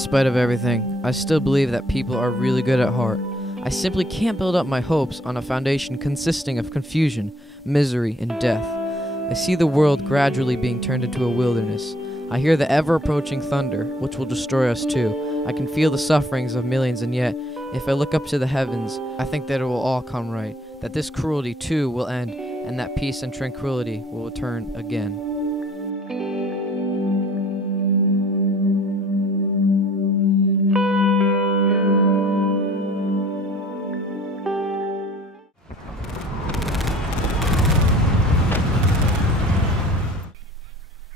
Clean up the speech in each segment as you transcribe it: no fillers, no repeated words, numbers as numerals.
spite of everything, I still believe that people are really good at heart. I simply can't build up my hopes on a foundation consisting of confusion, misery, and death. I see the world gradually being turned into a wilderness. I hear the ever-approaching thunder, which will destroy us too. I can feel the sufferings of millions, and yet, if I look up to the heavens, I think that it will all come right, that this cruelty too will end, and that peace and tranquility will return again.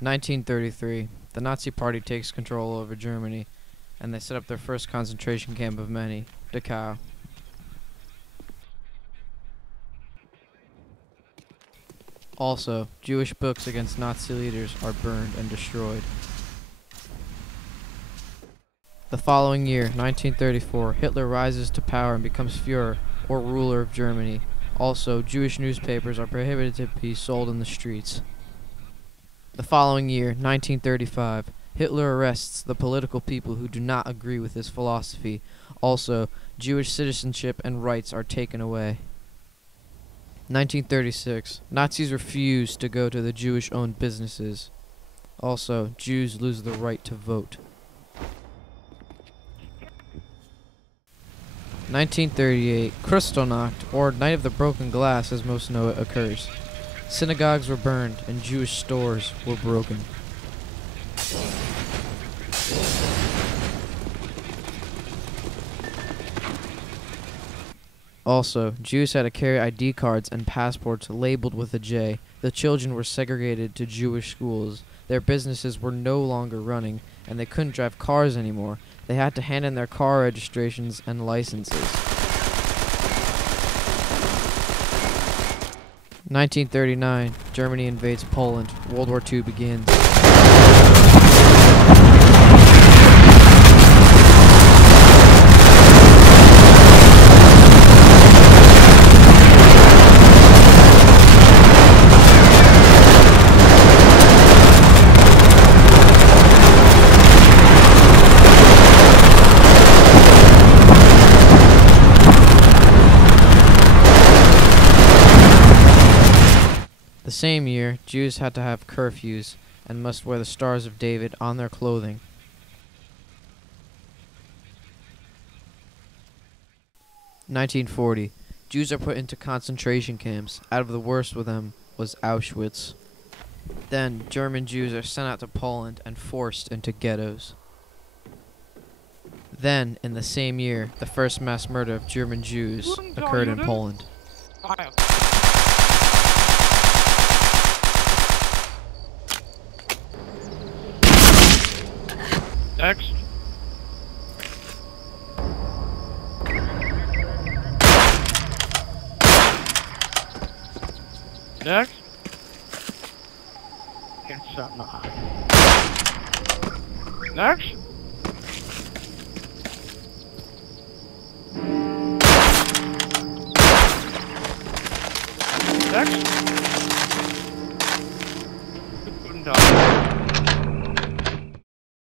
(1933). The Nazi Party takes control over Germany, and they set up their first concentration camp of many, Dachau. Also, Jewish books against Nazi leaders are burned and destroyed. The following year, 1934, Hitler rises to power and becomes Führer, or ruler of Germany. Also, Jewish newspapers are prohibited to be sold in the streets. The following year, 1935, Hitler arrests the political people who do not agree with his philosophy. Also, Jewish citizenship and rights are taken away. 1936, Nazis refuse to go to the Jewish-owned businesses. Also, Jews lose the right to vote. 1938, Kristallnacht, or Night of the Broken Glass as most know it, occurs. Synagogues were burned and Jewish stores were broken. Also, Jews had to carry ID cards and passports labeled with a J. The children were segregated to Jewish schools. Their businesses were no longer running, and they couldn't drive cars anymore. They had to hand in their car registrations and licenses. 1939, Germany invades Poland. World War II begins. The same year, Jews had to have curfews and must wear the Stars of David on their clothing. (1940) Jews are put into concentration camps. Out of the worst of them was Auschwitz. Then, German Jews are sent out to Poland and forced into ghettos. Then, in the same year, the first mass murder of German Jews occurred in Poland. Next. Next. It's not. Next. Next.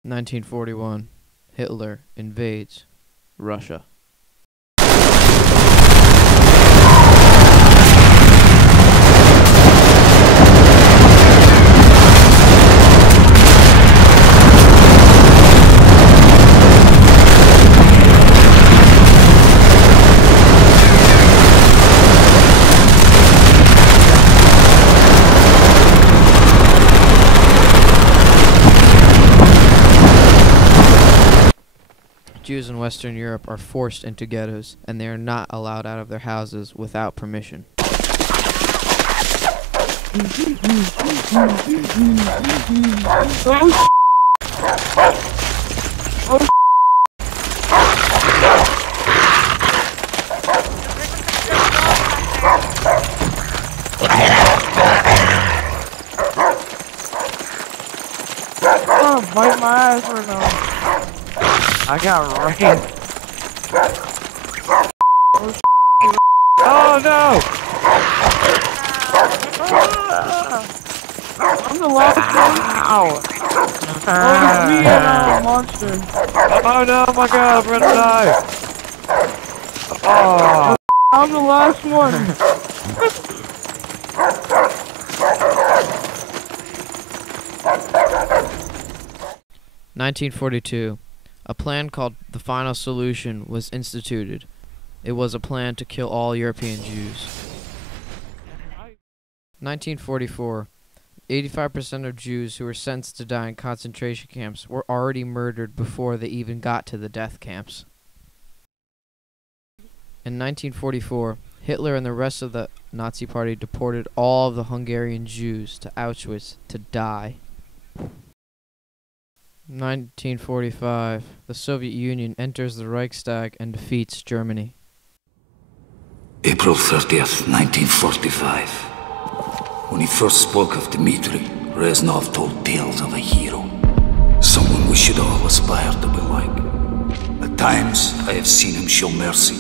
1941, Hitler invades Russia. Jews in Western Europe are forced into ghettos, and they are not allowed out of their houses without permission. Oh, bite my eyes right now. I got rained. Oh no! I'm the last one. Ow! Oh, it's me and monster. Oh no, my god, I'm gonna die! Oh! I'm the last one. 1942. A plan called the Final Solution was instituted. It was a plan to kill all European Jews. 1944. 85% of Jews who were sentenced to die in concentration camps were already murdered before they even got to the death camps. In 1944, Hitler and the rest of the Nazi Party deported all of the Hungarian Jews to Auschwitz to die. 1945. The Soviet Union enters the Reichstag and defeats Germany. April 30th, 1945. When he first spoke of Dmitri, Reznov told tales of a hero. Someone we should all aspire to be like. At times, I have seen him show mercy,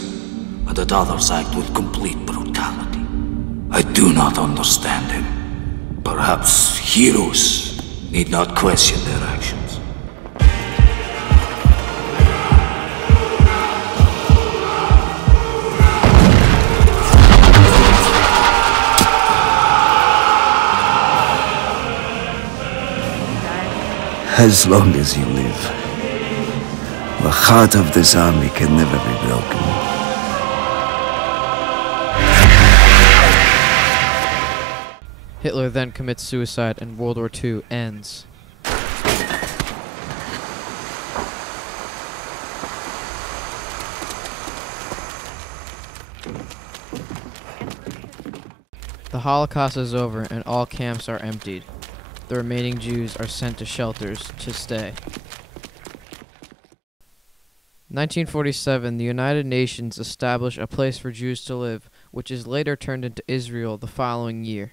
but at others act with complete brutality. I do not understand him. Perhaps heroes need not question their actions. As long as you live, the heart of this army can never be broken. Hitler then commits suicide and World War II ends. The Holocaust is over and all camps are emptied. The remaining Jews are sent to shelters to stay. 1947, the United Nations established a place for Jews to live, which is later turned into Israel the following year.